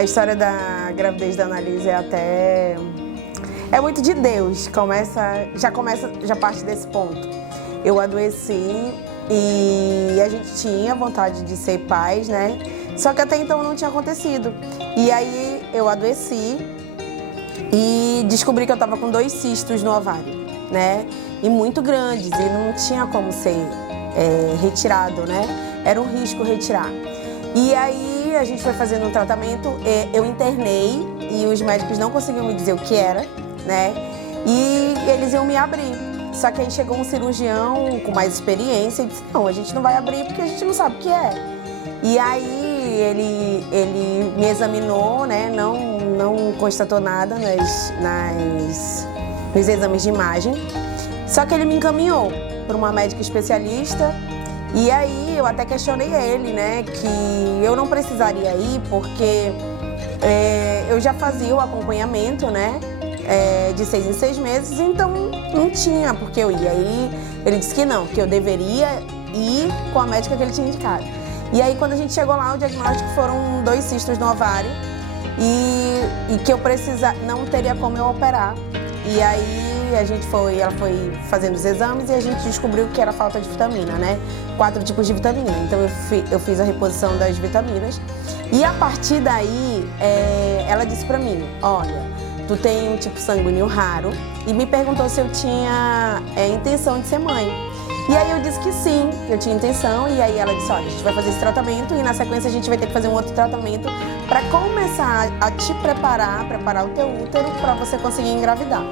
A história da gravidez da Annalise é muito de Deus, já parte desse ponto. Eu adoeci e a gente tinha vontade de ser pais, né? Só que até então não tinha acontecido. E aí eu adoeci e descobri que eu estava com 2 cistos no ovário, né? E muito grandes, e não tinha como ser retirado, né? Era um risco retirar. E aí a gente foi fazendo um tratamento, eu internei e os médicos não conseguiam me dizer o que era, né? E eles iam me abrir. Só que aí chegou um cirurgião com mais experiência e disse, não, a gente não vai abrir porque a gente não sabe o que é. E aí ele me examinou, né? Não constatou nada nos exames de imagem. Só que ele me encaminhou para uma médica especialista. E aí eu até questionei ele, né, que eu não precisaria ir porque eu já fazia o acompanhamento, né, de 6 em 6 meses, então não tinha porque eu ia. Aí ele disse que não, que eu deveria ir com a médica que ele tinha indicado. E aí quando a gente chegou lá, o diagnóstico foram 2 cistos no ovário e que eu não teria como eu operar. E aí ela foi fazendo os exames e a gente descobriu que era falta de vitamina, né? 4 tipos de vitamina. Então eu fiz a reposição das vitaminas. E a partir daí, ela disse pra mim, olha, tu tem um tipo sanguíneo raro, e me perguntou se eu tinha intenção de ser mãe. E aí eu disse que sim, que eu tinha intenção, e aí ela disse, olha, a gente vai fazer esse tratamento e na sequência a gente vai ter que fazer um outro tratamento para começar a te preparar o teu útero para você conseguir engravidar.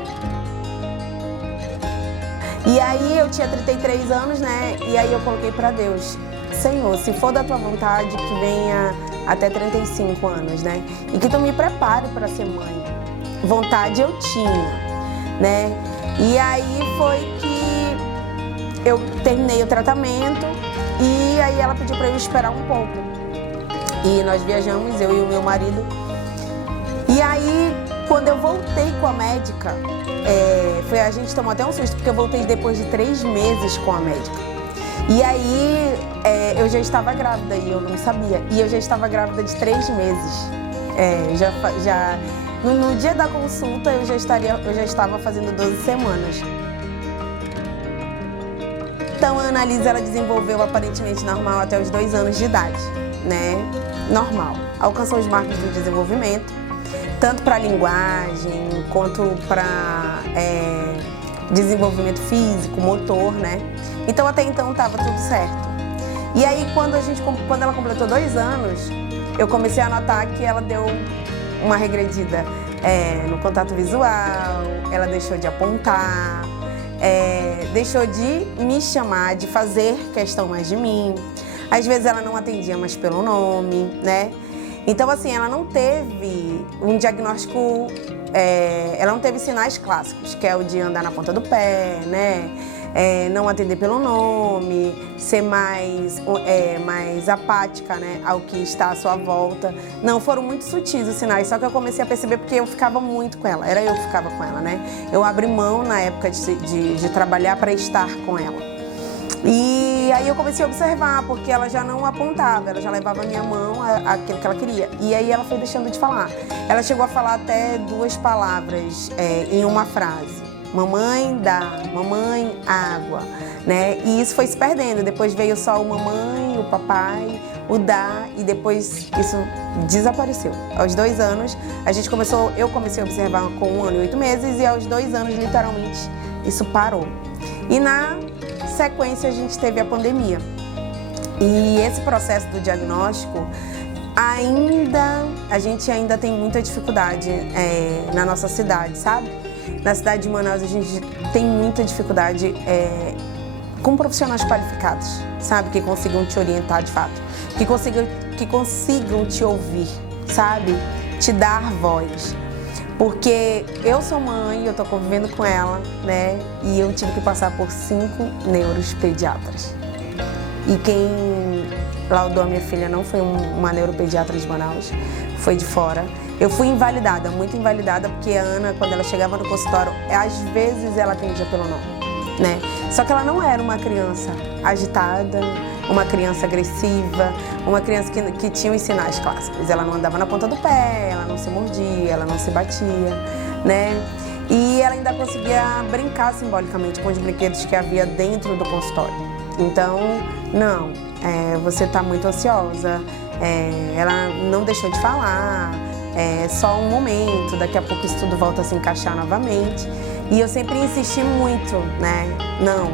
E aí eu tinha 33 anos, né? E aí eu coloquei para Deus, Senhor, se for da tua vontade, que venha até 35 anos, né? E que tu me prepare para ser mãe. Vontade eu tinha, né? E aí foi que eu terminei o tratamento e aí ela pediu para eu esperar um pouco. E nós viajamos, eu e o meu marido. E aí, quando eu voltei com a médica, a gente tomou até um susto, porque eu voltei depois de 3 meses com a médica. E aí, eu já estava grávida e eu não sabia. E eu já estava grávida de 3 meses. No dia da consulta, eu já estava fazendo 12 semanas. Então, a Annalise, ela desenvolveu aparentemente normal até os 2 anos de idade, né? Normal. Alcançou os marcos do desenvolvimento, tanto para linguagem, quanto para desenvolvimento físico, motor, né? Então, até então, estava tudo certo. E aí, quando ela completou 2 anos, eu comecei a notar que ela deu uma regredida no contato visual, ela deixou de apontar, deixou de me chamar, de fazer questão mais de mim. Às vezes ela não atendia mais pelo nome, né? Então, assim, ela não teve um diagnóstico, ela não teve sinais clássicos, que é o de andar na ponta do pé, né? Não atender pelo nome, ser mais apática, né, ao que está à sua volta. Não, foram muito sutis os sinais, só que eu comecei a perceber porque eu ficava muito com ela, era eu que ficava com ela, né? Eu abri mão na época de trabalhar para estar com ela. E aí eu comecei a observar, porque ela já não apontava, ela já levava a minha mão aquilo que ela queria. E aí ela foi deixando de falar. Ela chegou a falar até 2 palavras em uma frase. Mamãe dá, mamãe água, né? E isso foi se perdendo. Depois veio só o mamãe, o papai, o dá, e depois isso desapareceu. Aos 2 anos, eu comecei a observar com 1 ano e 8 meses, e aos 2 anos, literalmente, isso parou. E na sequência, a gente teve a pandemia. E esse processo do diagnóstico, a gente ainda tem muita dificuldade na nossa cidade, sabe? Na cidade de Manaus, a gente tem muita dificuldade com profissionais qualificados, sabe? Que consigam te orientar de fato, que consigam te ouvir, sabe? Te dar voz. Porque eu sou mãe, eu tô convivendo com ela, né? E eu tive que passar por 5 neuropediatras. E quem laudou a minha filha não foi uma neuropediatra de Manaus, foi de fora. Eu fui invalidada, muito invalidada, porque a Ana, quando ela chegava no consultório, às vezes ela atendia pelo nome, né? Só que ela não era uma criança agitada, uma criança agressiva, uma criança que tinha os sinais clássicos. Ela não andava na ponta do pé, ela não se mordia, ela não se batia, né? E ela ainda conseguia brincar simbolicamente com os brinquedos que havia dentro do consultório. Então, não, você está muito ansiosa, ela não deixou de falar, é só um momento, daqui a pouco isso tudo volta a se encaixar novamente. E eu sempre insisti muito, né? Não,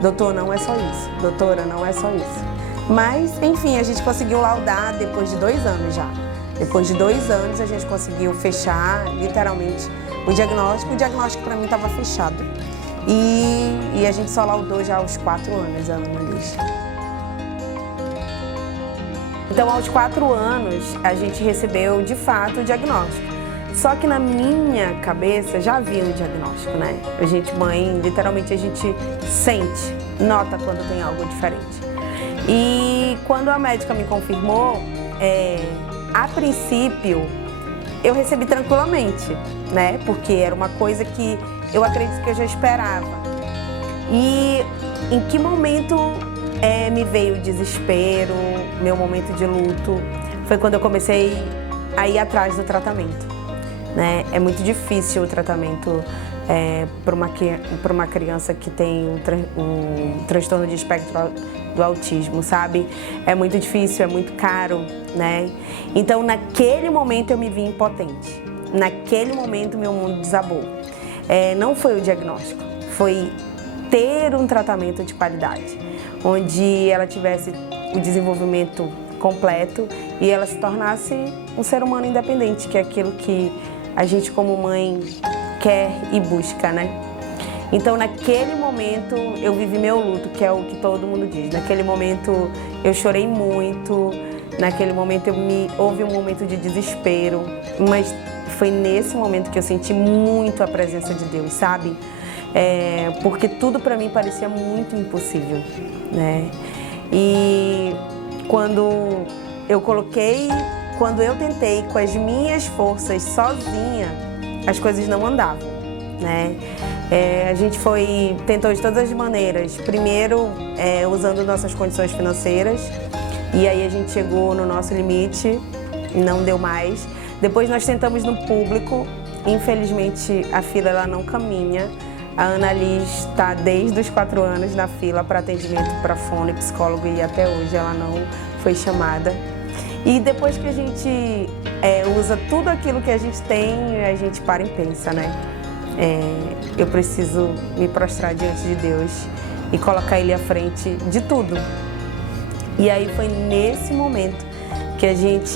doutor, não é só isso, doutora, não é só isso. Mas, enfim, a gente conseguiu laudar depois de 2 anos já. Depois de 2 anos a gente conseguiu fechar, literalmente, o diagnóstico para mim estava fechado. E a gente só laudou já aos 4 anos, a Annalise. Então, aos 4 anos, a gente recebeu, de fato, o diagnóstico. Só que na minha cabeça já havia um diagnóstico, né? A gente, mãe, literalmente a gente sente, nota quando tem algo diferente. E quando a médica me confirmou, a princípio, eu recebi tranquilamente, né? Porque era uma coisa que eu acredito que eu já esperava. E em que momento me veio o desespero, meu momento de luto? Foi quando eu comecei a ir atrás do tratamento, né? É muito difícil o tratamento para uma criança que tem um transtorno de espectro do autismo, sabe? É muito difícil, é muito caro, né? Então, naquele momento eu me vi impotente. Naquele momento meu mundo desabou. Não foi o diagnóstico, foi ter um tratamento de qualidade, onde ela tivesse o desenvolvimento completo e ela se tornasse um ser humano independente, que é aquilo que a gente como mãe quer e busca, né? Então, naquele momento, eu vivi meu luto, que é o que todo mundo diz. Naquele momento, eu chorei muito. Naquele momento, houve um momento de desespero. Mas foi nesse momento que eu senti muito a presença de Deus, sabe? Porque tudo para mim parecia muito impossível, né? E quando eu tentei com as minhas forças sozinha, as coisas não andavam, né? A gente tentou de todas as maneiras, primeiro usando nossas condições financeiras, e aí a gente chegou no nosso limite, não deu mais. Depois nós tentamos no público, infelizmente a fila ela não caminha. A Annalise está desde os 4 anos na fila para atendimento para fono e psicólogo e até hoje ela não foi chamada. E depois que a gente usa tudo aquilo que a gente tem, a gente para e pensa, né? Eu preciso me prostrar diante de Deus e colocar Ele à frente de tudo. E aí foi nesse momento que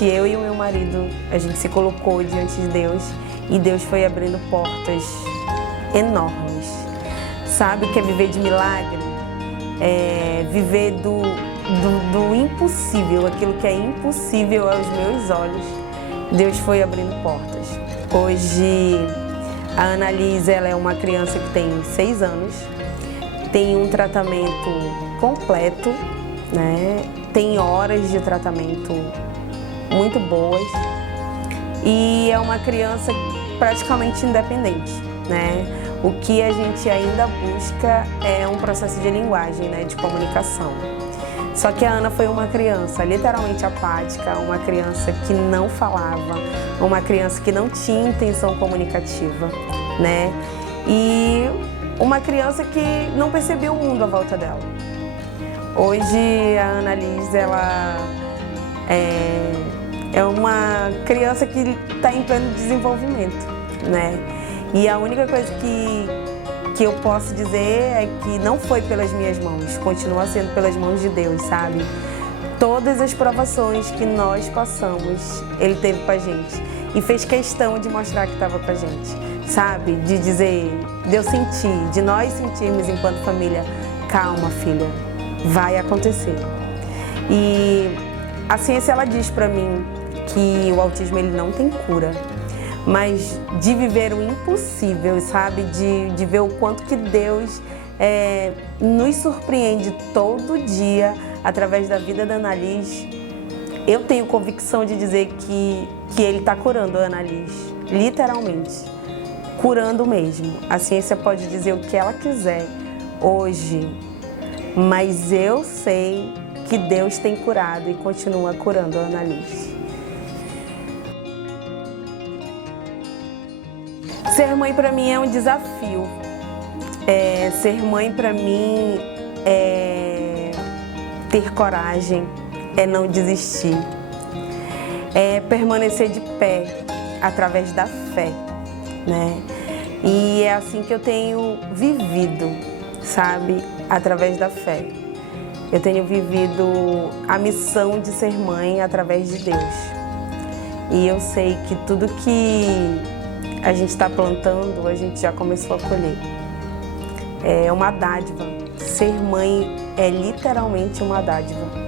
eu e o meu marido, a gente se colocou diante de Deus e Deus foi abrindo portas enormes. Sabe o que é viver de milagre? Viver do impossível, aquilo que é impossível aos meus olhos. Deus foi abrindo portas. Hoje, a Annalise, ela é uma criança que tem 6 anos, tem um tratamento completo, né? Tem horas de tratamento muito boas e é uma criança praticamente independente, né? O que a gente ainda busca é um processo de linguagem, né? De comunicação. Só que a Ana foi uma criança literalmente apática, uma criança que não falava, uma criança que não tinha intenção comunicativa, né? E uma criança que não percebeu o mundo à volta dela. Hoje a Annalise, ela é uma criança que está em pleno desenvolvimento, né? E a única coisa que eu posso dizer é que não foi pelas minhas mãos, continua sendo pelas mãos de Deus, sabe? Todas as provações que nós passamos, Ele teve com a gente e fez questão de mostrar que estava com a gente, sabe? De dizer, de eu sentir, de nós sentirmos enquanto família, calma, filha, vai acontecer. E a ciência, ela diz para mim que o autismo ele não tem cura, mas de viver o impossível, sabe? De ver o quanto que Deus nos surpreende todo dia através da vida da Annalise. Eu tenho convicção de dizer que Ele está curando a Annalise, literalmente, curando mesmo. A ciência pode dizer o que ela quiser hoje, mas eu sei que Deus tem curado e continua curando a Annalise. Ser mãe para mim é um desafio. Ser mãe para mim é ter coragem, é não desistir, é permanecer de pé através da fé, né? E é assim que eu tenho vivido, sabe? Através da fé. Eu tenho vivido a missão de ser mãe através de Deus. E eu sei que tudo que a gente está plantando, a gente já começou a colher. É uma dádiva. Ser mãe é literalmente uma dádiva.